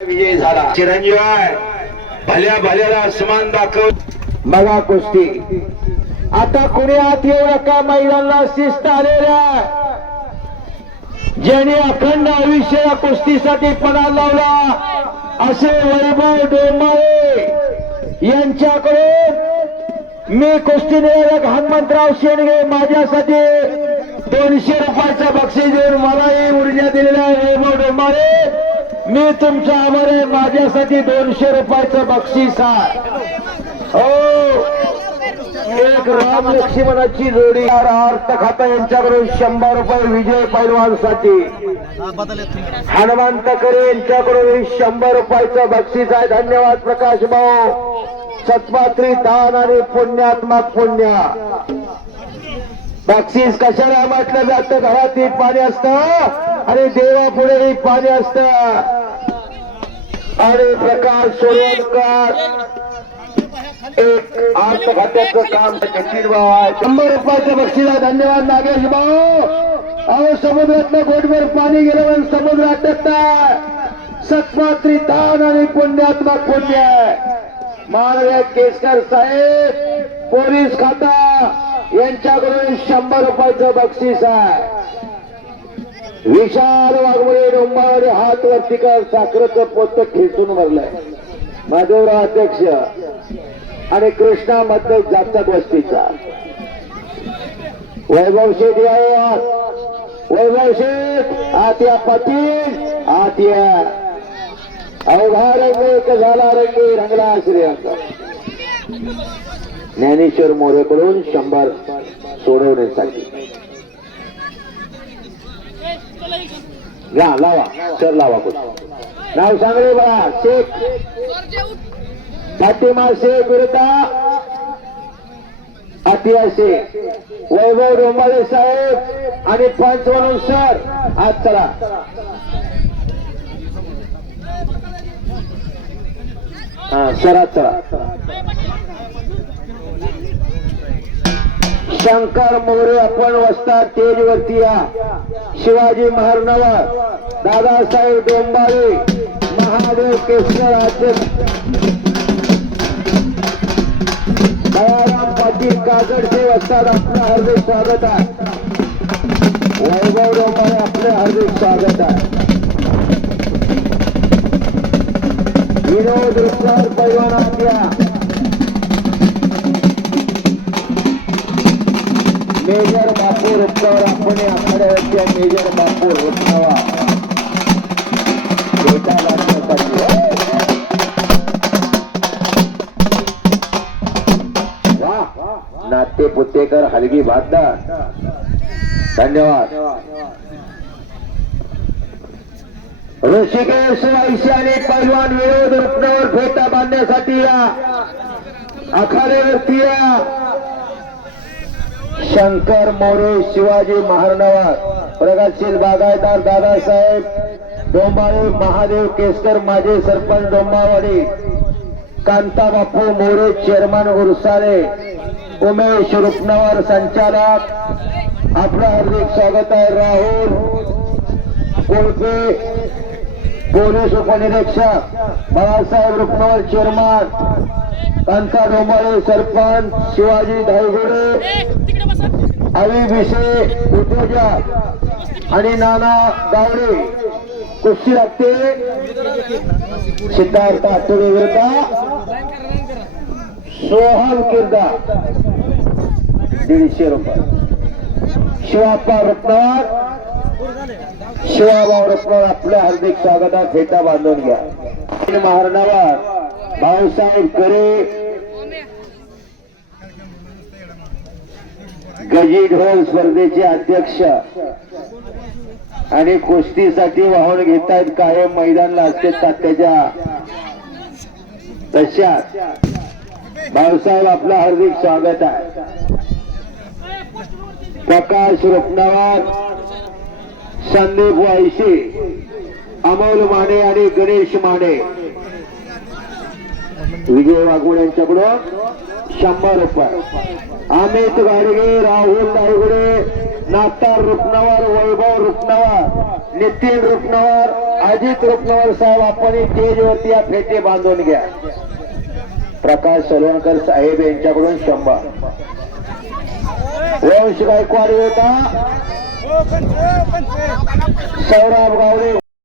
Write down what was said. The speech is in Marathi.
विजय झाला. चिरंजीव आहे. भल्या भल्याला समान दाखव. बघा कुस्ती. आता कुणी आत येऊ नका महिलांना शिस्त आलेल्या ज्याने अखंड आयुष्य या कुस्तीसाठी पणा लावला असे वैभव डोंबाळे यांच्याकडून मी कुस्ती निवेदक हनुमंतराव शेंडगे माझ्यासाठी दोनशे रुपयाचं बक्षीस देऊन मलाही ऊर्जा दिलेला वैभव डोंबाळे मी तुमच्या आभार आहे माझ्यासाठी दोनशे रुपयाचं बक्षीस हो. एक राम लक्ष्मणाची जोडी. अर्थ खाता यांच्याकडून शंभर रुपये विजय पैलवानसाठी. हनुमंत करे यांच्याकडून शंभर रुपयाचं बक्षीस आहे. धन्यवाद प्रकाश भाऊ. सत्पात्री दान आणि पुण्यात्मक पुण्य. बक्षीस कशाला म्हटलं जातं? घरात पाणी असतं? आणि देवापुढे पाणी असतं. आणि प्रकाश सोडवणकर एक अर्थ काम आहे. शंभर रुपयाचं बक्षीस आहे धन्यवाद नागेश भाऊ. अहो समुद्रातलं गोटभर पाणी गेलं पण समुद्रात सत्मात्री दान आणि पुण्यात्मा पुण्य मानव्या केसकर साहेब पोलीस खाता. यांच्याकडून शंभर रुपयाचं बक्षीस आहे. विशाल वाघमळे डोंबावरे हात वरती कर साखरेचं पोत खेचून भरलंय. माधवराव अध्यक्ष आणि कृष्णा मध्य जातक वस्तीचा. वैभव शेठ या वैभव शेठ आत्या या पाटील आत अवघा रंग एक झाला रंगी रंगला श्रीअंक ज्ञानेश्वर मोरेकडून शंभर सोडवण्यासाठी. घ्या लावा सर लावा कुठं? नाव सांगले बघा शेख. फातिमा शेख विरुद्ध. अतिहासे शेख. वैभव डोंबाळे साहेब आणि पंच म्हणून सर. आज चला. हा सरा चला. शंकर मोरे आपण वस्ता स्टेज या. शिवाजी महारनवर दादासाहेब डोंबाळे महादेव केसकर अध्यक्ष. दयाराम पाटील कागडचे वस्तात आपलं हार्दिक स्वागत आहे. वैभव डोंबाळे आपले हार्दिक स्वागत आहे. विनोद रुपकार पैलवानात या. मेजर बापू रुपकावर आपण आखाड्यावरच्या मेजर बापू रुपकावा भेटा लागण्यासाठी नाते पुतेकर हलगी भातदार धन्यवाद. ऋषिकेश ऐशाने आणि पैलवान विरोध रुपणावर फेटा बांधण्यासाठी या आखाड्यावरती या शंकर मोरे शिवाजी महारनवर प्रगतशील बागायतदार दादासाहेब डोंबाळे महादेव केसकर माजी सरपंच डोंबावाडी कांता बापू मोरे चेअरमन गुरुसारे उमेश रुपनवर संचालक आपलं हार्दिक स्वागत आहे राहुल कोळके पोलीस उपनिरीक्षक बाळासाहेब रुपनवर चेअरमन कांता डोंबाळे सरपंच शिवाजी धायगुडे अवी भिसे उद्योजक आणि नाना गावडे कुस्ती लागते सिद्धार्थ आठवडे विरुद्ध. सोहम किरदार. दीडशे रुपये. शिवाप्पा रत्नावर. शिवाभाऊ रत्नावर आपल्या हार्दिक स्वागतात. फेटा बांधून घ्या. महारणावर भाऊसाहेब करे गजी ढोल स्पर्धेचे अध्यक्ष. आणि कुस्तीसाठी वाहून घेत आहेत कायम मैदानला असते तात्याच्या. तशात भाऊसाहेब आपलं हार्दिक स्वागत आहे. प्रकाश रुपनावार संदीप वायशी अमोल माने आणि गणेश माने. विजय वाघोड यांच्याकडून शंभर रुपये. अमित गाडगे राहुल दायगुडे नातार रुपनवर वैभव रुपनवर नितीन रुपनवर अजित रुपनवर साहेब आपण स्टेजवरती या फेटे बांधून घ्या. प्रकाश सलवणकर साहेब यांच्याकडून शंभर. वंश गायकवाड होता सौरभ गावडे.